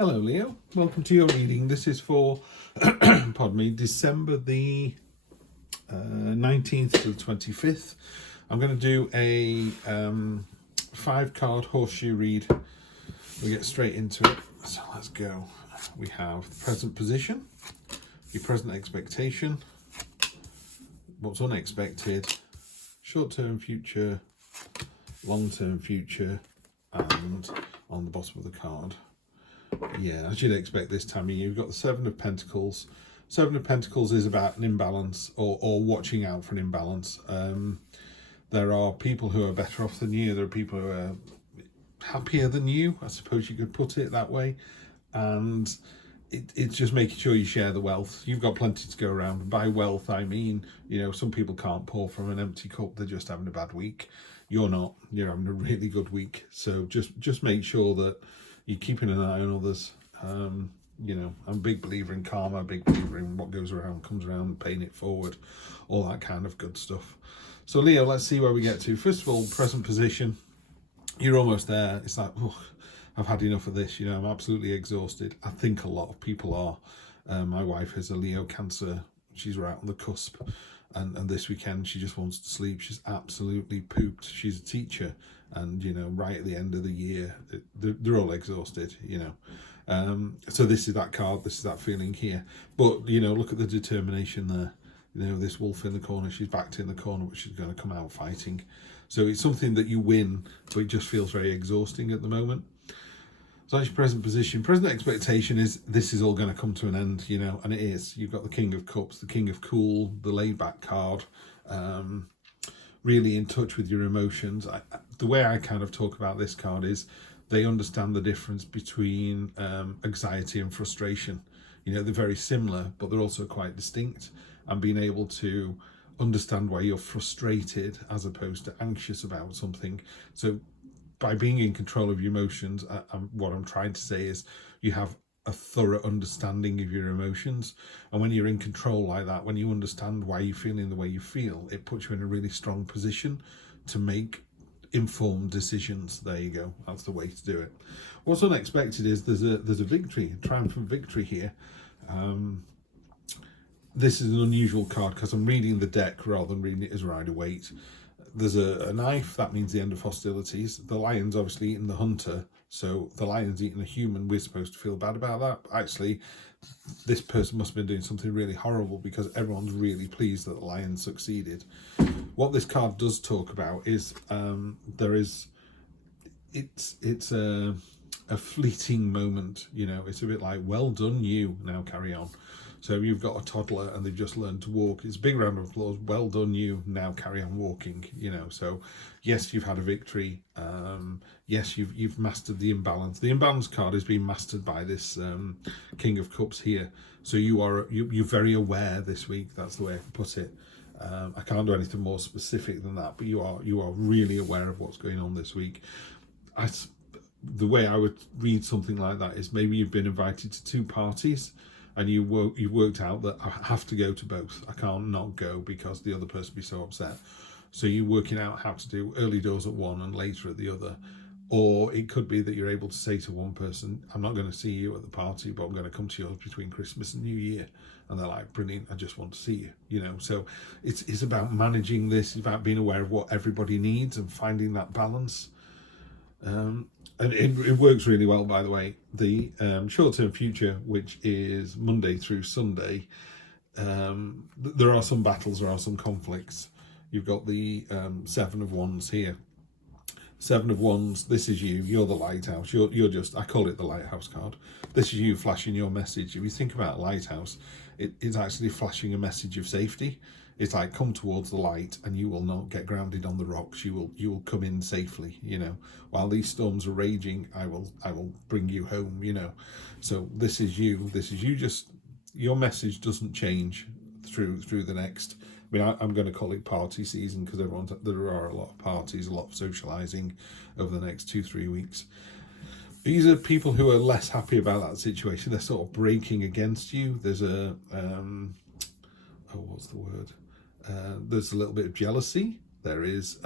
Hello Leo, welcome to your reading. This is for, pardon me, December the 19th to the 25th. I'm going to do a 5-card horseshoe read. We get straight into it, so let's go. We have the present position, your present expectation, what's unexpected, short-term future, long-term future, and on the bottom of the card, yeah, as you'd expect this time of year, you've got the Seven of Pentacles. Seven of Pentacles is about an imbalance or watching out for an imbalance. There are people who are better off than you. There are people who are happier than you, I suppose you could put it that way. And it's just making sure you share the wealth. You've got plenty to go around. By wealth, I mean, some people can't pour from an empty cup. They're just having a bad week. You're not. You're having a really good week. So just make sure that you're keeping an eye on others. I'm a big believer in karma, big believer in what goes around comes around, paying it forward, all that kind of good stuff. So Leo, let's see where we get to. First of all, present position. You're almost there. It's like, oh, I've had enough of this. I'm absolutely exhausted. I think a lot of people are. My wife has a Leo Cancer. She's right on the cusp. And this weekend she just wants to sleep. She's absolutely pooped. She's a teacher. And, right at the end of the year, they're all exhausted, So this is that card, this is that feeling here. But, look at the determination there. This wolf in the corner, she's backed in the corner, but she's going to come out fighting. So it's something that you win, but it just feels very exhausting at the moment. So that's your present position. Present expectation is this is all going to come to an end, and it is. You've got the King of Cups, the King of Cool, the laid back card. Really in touch with your emotions. The way I kind of talk about this card is they understand the difference between anxiety and frustration. They're very similar, but they're also quite distinct. And being able to understand why you're frustrated as opposed to anxious about something. So by being in control of your emotions, what I'm trying to say is you have a thorough understanding of your emotions, and when you're in control like that, when you understand why you're feeling the way you feel, it puts you in a really strong position to make informed decisions. There you go, that's the way to do it. What's unexpected is there's a victory, a triumphant victory here. This is an unusual card because I'm reading the deck rather than reading it as Rider-Waite. There's a knife, that means the end of hostilities. The lion's obviously eating the hunter, so the lion's eating a human. We're supposed to feel bad about that. But actually, this person must have been doing something really horrible because everyone's really pleased that the lion succeeded. What this card does talk about is it's a fleeting moment. It's a bit like, well done you, now carry on. So you've got a toddler and they've just learned to walk. It's a big round of applause. Well done you, now carry on walking. So yes, you've had a victory. Yes, you've mastered the imbalance. The imbalance card is being mastered by this King of Cups here. So you're very aware this week. That's the way I can put it. I can't do anything more specific than that, but you are really aware of what's going on this week. The way I would read something like that is maybe you've been invited to 2 parties. And you've worked out that I have to go to both. I can't not go because the other person will be so upset. So you're working out how to do early doors at one and later at the other. Or it could be that you're able to say to one person, I'm not going to see you at the party, but I'm going to come to yours between Christmas and New Year. And they're like, brilliant, I just want to see you. So it's about managing this. It's about being aware of what everybody needs and finding that balance. And it works really well, by the way. The short-term future, which is Monday through Sunday, there are some battles, there are some conflicts. You've got the 7 of Wands here. 7 of Wands, this is you're the lighthouse. You're just, I call it the lighthouse card. This is you flashing your message. If you think about lighthouse, it's actually flashing a message of safety. It's like, come towards the light and you will not get grounded on the rocks. You will come in safely, While these storms are raging, I will bring you home, So this is you just, your message doesn't change through the next, I'm going to call it party season because there are a lot of parties, a lot of socializing over the next 2-3 weeks. These are people who are less happy about that situation. They're sort of breaking against you. There's what's the word? There's a little bit of jealousy. There is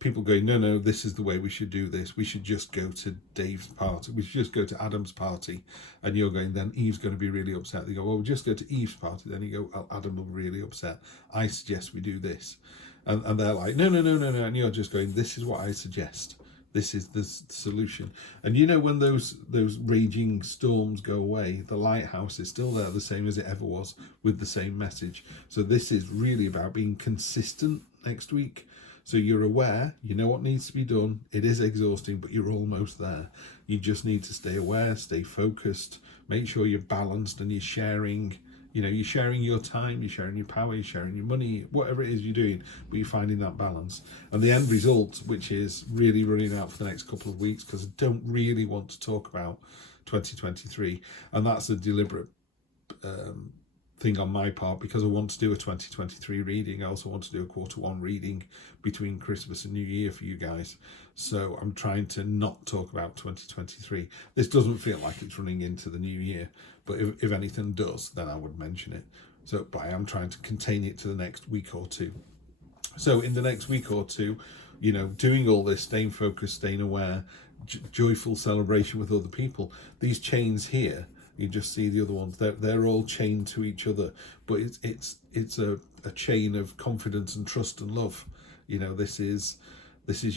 people going, no, this is the way we should do this. We should just go to Dave's party. We should just go to Adam's party. And you're going, then Eve's going to be really upset. They go, well, we'll just go to Eve's party. Then you go, oh, Adam will be really upset. I suggest we do this. And they're like, no. And you're just going, this is what I suggest. This is the solution. And you know, when those raging storms go away, the lighthouse is still there, the same as it ever was, with the same message. So this is really about being consistent next week. So you're aware, you know what needs to be done. It is exhausting, but you're almost there. You just need to stay aware, stay focused, make sure you're balanced, and you're sharing, you're sharing your time, you're sharing your power, you're sharing your money, whatever it is you're doing, but you're finding that balance. And the end result, which is really running out for the next couple of weeks, because I don't really want to talk about 2023, and that's a deliberate thing on my part, because I want to do a 2023 reading. I also want to do a Q1 reading between Christmas and New Year for you guys. So I'm trying to not talk about 2023. This doesn't feel like it's running into the new year, but if anything does, then I would mention it. So, but I am trying to contain it to the next week or two. So in the next week or two, doing all this, staying focused, staying aware, joyful celebration with other people. These chains here, you just see the other ones, they're all chained to each other, but it's a chain of confidence and trust and love. This is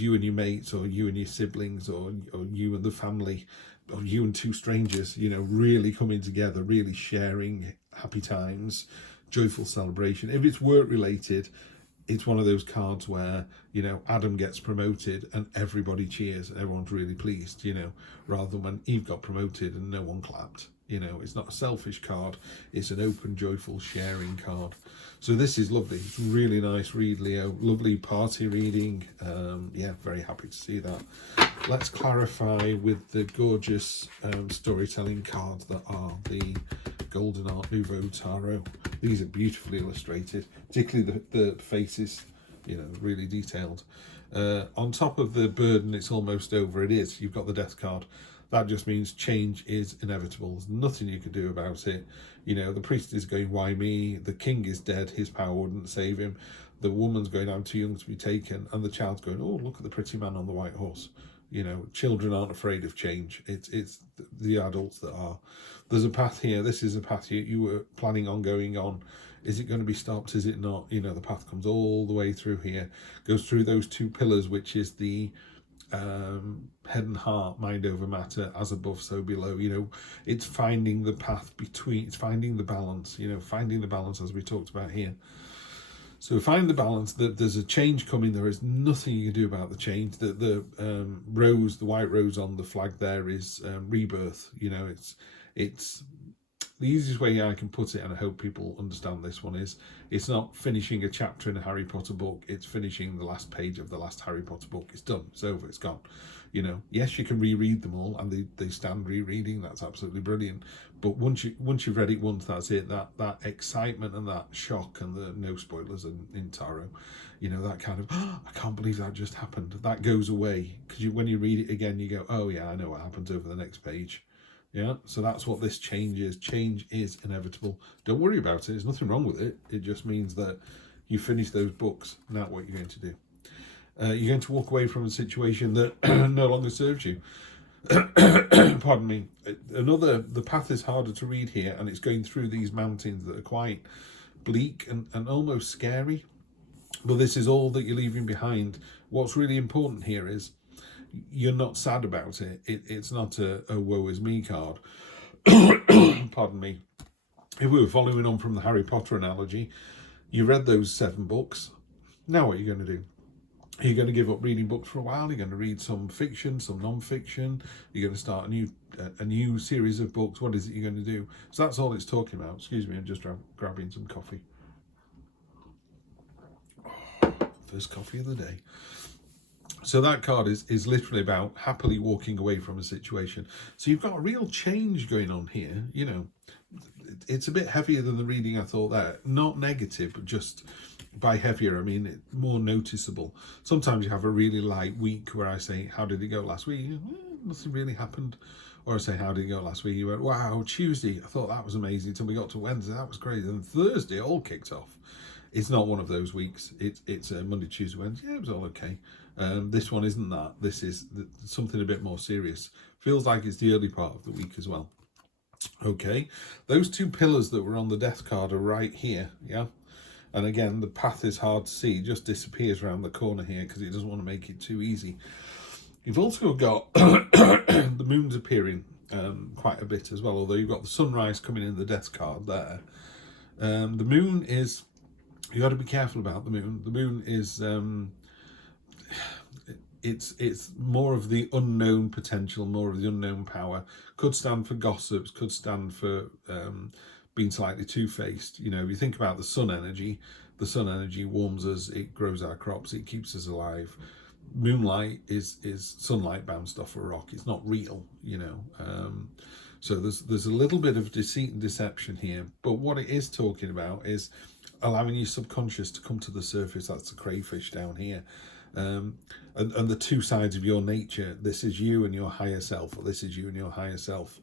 you and your mates, or you and your siblings, or you and the family, or you and two strangers, really coming together, really sharing happy times, joyful celebration. If it's work related, it's one of those cards where, Adam gets promoted and everybody cheers, everyone's really pleased, rather than when Eve got promoted and no one clapped. It's not a selfish card, it's an open, joyful, sharing card. So this is lovely. It's really nice read, Leo. Lovely party reading. Yeah, very happy to see that. Let's clarify with the gorgeous storytelling cards that are the Golden Art Nouveau Tarot. These are beautifully illustrated, particularly the faces, really detailed. On top of the burden, it's almost over. It is. You've got the Death card. That just means change is inevitable. There's nothing you can do about it. The priest is going, why me? The king is dead. His power wouldn't save him. The woman's going, I'm too young to be taken. And the child's going, oh, look at the pretty man on the white horse. Children aren't afraid of change. It's the adults that are. There's a path here. This is a path you were planning on going on. Is it going to be stopped? Is it not? The path comes all the way through here, goes through those two pillars, which is the head and heart, mind over matter, as above so below. It's finding the path between, it's finding the balance, finding the balance, as we talked about here. So find the balance. That there's a change coming. There is nothing you can do about the change. The rose, the white rose on the flag there, is rebirth. It's the easiest way I can put it, and I hope people understand this one, is it's not finishing a chapter in a Harry Potter book. It's finishing the last page of the last Harry Potter book. It's done. It's over. It's gone. Yes, you can reread them all, and they stand rereading. That's absolutely brilliant. But once you've read it once, that's it. That excitement and that shock, and the no spoilers in tarot, that kind of, oh, I can't believe that just happened. That goes away, because when you read it again, you go, oh yeah, I know what happens over the next page. Yeah, so that's what this change is. Change is inevitable. Don't worry about it. There's nothing wrong with it. It just means that you finish those books. Now what you're going to do. You're going to walk away from a situation that no longer serves you. Pardon me. The path is harder to read here, and it's going through these mountains that are quite bleak and almost scary. But this is all that you're leaving behind. What's really important here is you're not sad about it. It's not a woe is me card. Pardon me. If we were following on from the Harry Potter analogy, you read those 7 books. Now what are you going to do? Are you going to give up reading books for a while? You're going to read some fiction, some non-fiction. You're going to start a new series of books. What is it you're going to do? So that's all it's talking about. Excuse me, I'm just grabbing some coffee. First coffee of the day. So that card is literally about happily walking away from a situation. So you've got a real change going on here. It's a bit heavier than the reading I thought there. Not negative, but just by heavier, I mean more noticeable. Sometimes you have a really light week where I say, how did it go last week? Nothing really happened. Or I say, how did it go last week? You went, wow, Tuesday, I thought that was amazing. Until we got to Wednesday, that was great. And Thursday, it all kicked off. It's not one of those weeks. It's a Monday, Tuesday, Wednesday. Yeah, it was all okay. This one isn't that. This is something a bit more serious. Feels like it's the early part of the week as well. Okay, those two pillars that were on the death card are right here, yeah? And again, the path is hard to see. It just disappears around the corner here because it doesn't want to make it too easy. You've also got the moon's appearing quite a bit as well, although you've got the sunrise coming in the death card there. The moon is, you got to be careful about the moon. The moon is, it's more of the unknown potential, more of the unknown power. Could stand for gossips, could stand for being slightly two-faced. You know, if you think about the sun energy warms us, it grows our crops, it keeps us alive. Moonlight is sunlight bounced off a rock. It's not real, you know. So there's a little bit of deceit and deception here, but what it is talking about is allowing your subconscious to come to the surface. That's the crayfish down here. And the two sides of your nature. This is you and your higher self, or this is you and your higher self.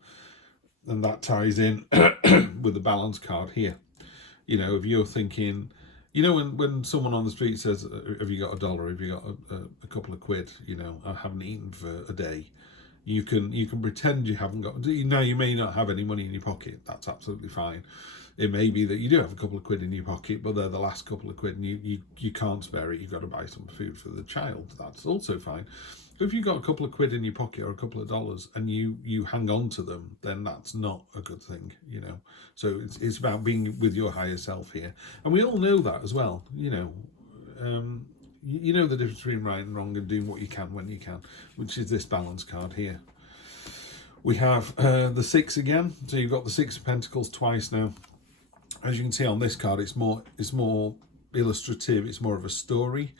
And that ties in with the balance card here. You know, if you're thinking, you know, when someone on the street says, have you got $1? Have you got a couple of quid? You know, I haven't eaten for a day. You can pretend you haven't got, now you may not have any money in your pocket. That's absolutely fine. It may be that you do have a couple of quid in your pocket, but they're the last couple of quid and you can't spare it. You've got to buy some food for the child. That's also fine. If you've got a couple of quid in your pocket or a couple of dollars and you hang on to them, then that's not a good thing, you know. So it's about being with your higher self here. And we all know that as well, you know. You know the difference between right and wrong and doing what you can when you can, which is this balance card here. We have the 6 again. So you've got the 6 of Pentacles twice now. As you can see on this card, it's more illustrative. It's more of a story.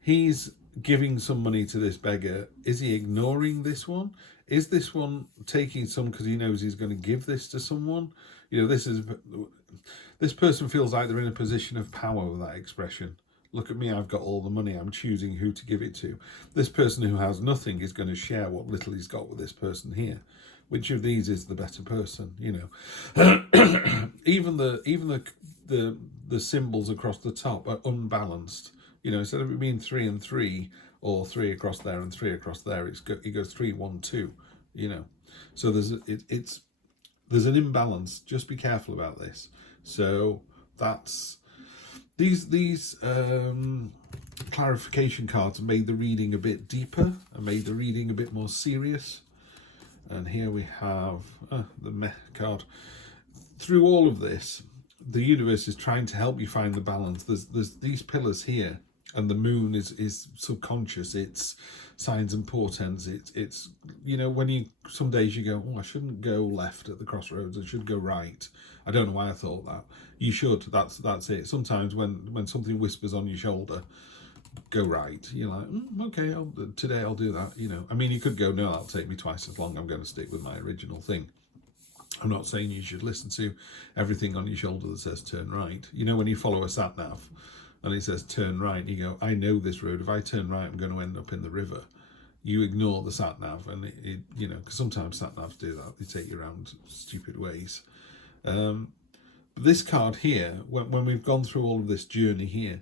He's giving some money to this beggar. Is he ignoring this one? Is this one taking some because he knows he's going to give this to someone? You know, this person feels like they're in a position of power with that expression. Look at me, I've got all the money, I'm choosing who to give it to. This person who has nothing is going to share what little he's got with this person here. Which of these is the better person, you know? even the symbols across the top are unbalanced. You know, instead of it being 3 and 3, or 3 across there and 3 across there, it goes 3, 1, 2. You know, so there's an imbalance. Just be careful about this. So that's these clarification cards made the reading a bit deeper and made the reading a bit more serious. And here we have the Meh card. Through all of this, the universe is trying to help you find the balance. There's these pillars here, and the moon is subconscious. It's signs and portents. It's you know, when you some days you go, oh, I shouldn't go left at the crossroads. I should go right. I don't know why I thought that. You should. That's it. Sometimes when something whispers on your shoulder, go right. You're like, okay, today I'll do that. You know, I mean, you could go, no, that'll take me twice as long. I'm going to stick with my original thing. I'm not saying you should listen to everything on your shoulder that says turn right. You know, when you follow a sat nav and it says turn right, you go, I know this road. If I turn right, I'm going to end up in the river. You ignore the sat nav, and it you know, because sometimes sat navs do that. They take you around stupid ways. This card here, when we've gone through all of this journey here,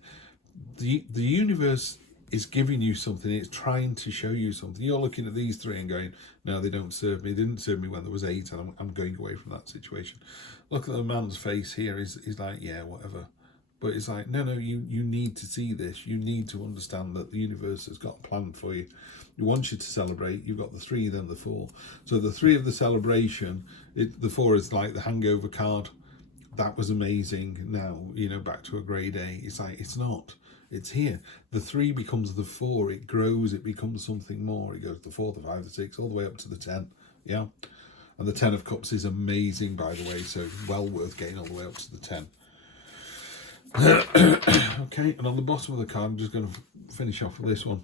the universe is giving you something. It's trying to show you something. You're looking at these 3 and going, no, they don't serve me. They didn't serve me when there was 8, and I'm going away from that situation. Look at the man's face here. He's like, yeah, whatever. But it's like, no, you need to see this. You need to understand that the universe has got a plan for you. It wants you to celebrate. You've got the 3, then the 4. So the 3 of the celebration, the 4 is like the hangover card. That was amazing. Now, you know, back to a grade A. It's like, it's not. It's here. The 3 becomes the 4. It grows. It becomes something more. It goes to the 4, the 5, the 6, all the way up to the 10. Yeah. And the 10 of Cups is amazing, by the way. So well worth getting all the way up to the 10. Okay. And on the bottom of the card, I'm just going to finish off with this one.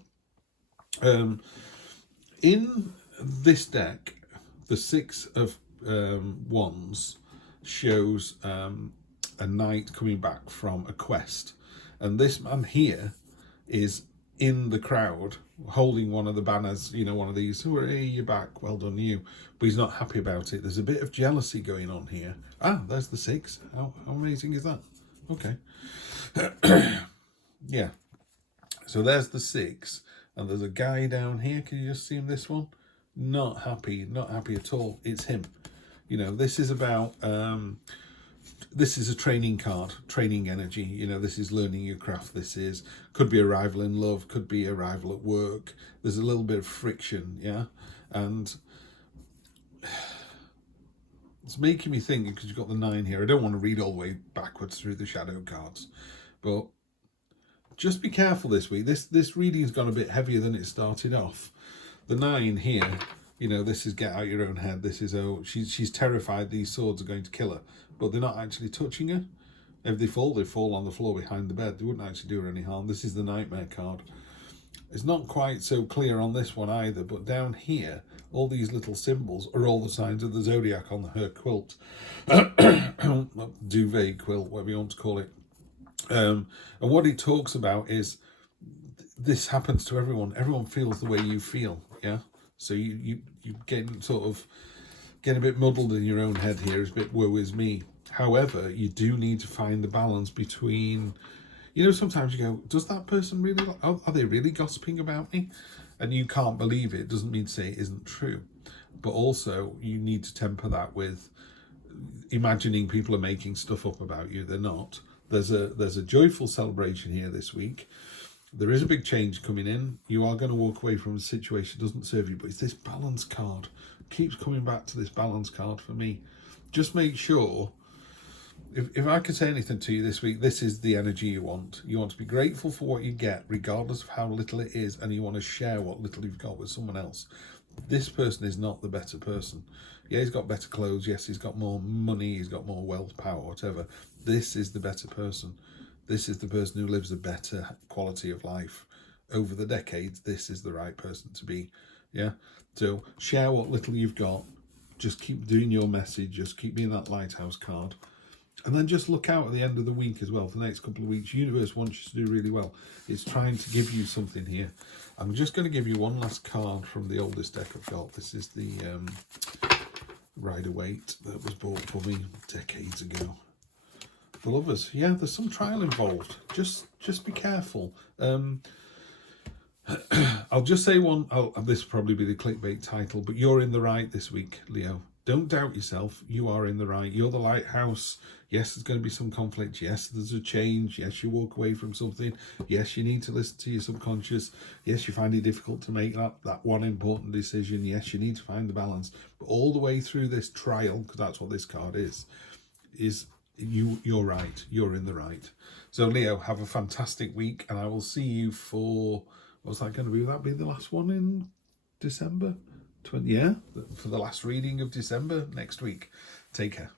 In this deck, the 6 of Wands shows a knight coming back from a quest. And this man here is in the crowd holding one of the banners, you know, one of these, hooray, you're back, well done you. But he's not happy about it. There's a bit of jealousy going on here. Ah, there's the 6. How amazing is that? Okay. Yeah. So there's the 6. And there's a guy down here. Can you just see him, this one? Not happy at all. It's him. You know, this is about, this is a training card, training energy. You know, this is learning your craft. This is, could be a rival in love, could be a rival at work. There's a little bit of friction, yeah? And it's making me think, because you've got the 9 here. I don't want to read all the way backwards through the shadow cards, but just be careful this week. This reading's gone a bit heavier than it started off. The 9 here, you know, this is get out your own head. This is, oh, she's terrified these swords are going to kill her, but they're not actually touching her. If they fall on the floor behind the bed. They wouldn't actually do her any harm. This is the Nightmare card. It's not quite so clear on this one either, but down here, all these little symbols are all the signs of the zodiac on her quilt. Duvet quilt, whatever you want to call it. And what it talks about is this happens to everyone. Everyone feels the way you feel, yeah? So you get sort of get a bit muddled in your own head here. It's a bit woe is me. However, you do need to find the balance between, you know, sometimes you go, does that person really, are they really gossiping about me? And you can't believe it. Doesn't mean to say it isn't true. But also you need to temper that with imagining people are making stuff up about you. They're not. There's a joyful celebration here this week. There is a big change coming in. You are going to walk away from a situation that doesn't serve you, but it's this balance card. It keeps coming back to this balance card for me. Just make sure, if I could say anything to you this week, this is the energy you want. You want to be grateful for what you get, regardless of how little it is, and you want to share what little you've got with someone else. This person is not the better person. Yeah, he's got better clothes. Yes, he's got more money. He's got more wealth, power, whatever. This is the better person. This is the person who lives a better quality of life. Over the decades, this is the right person to be. Yeah. So share what little you've got. Just keep doing your message. Just keep being that lighthouse card. And then just look out at the end of the week as well. For the next couple of weeks, universe wants you to do really well. It's trying to give you something here. I'm just going to give you one last card from the oldest deck I've got. This is the Rider-Waite that was bought for me decades ago. The lovers, yeah, there's some trial involved. Just be careful. I'll just say one. This will probably be the clickbait title, but you're in the right this week, Leo. Don't doubt yourself. You are in the right. You're the lighthouse. Yes, there's going to be some conflict. Yes, there's a change. Yes, you walk away from something. Yes, you need to listen to your subconscious. Yes, you find it difficult to make that one important decision. Yes, you need to find the balance. But all the way through this trial, because that's what this card is you're right. You're in the right. So, Leo, have a fantastic week, and I will see you for, what's that going to be? Will that be the last one in December? Yeah, for the last reading of December next week. Take care.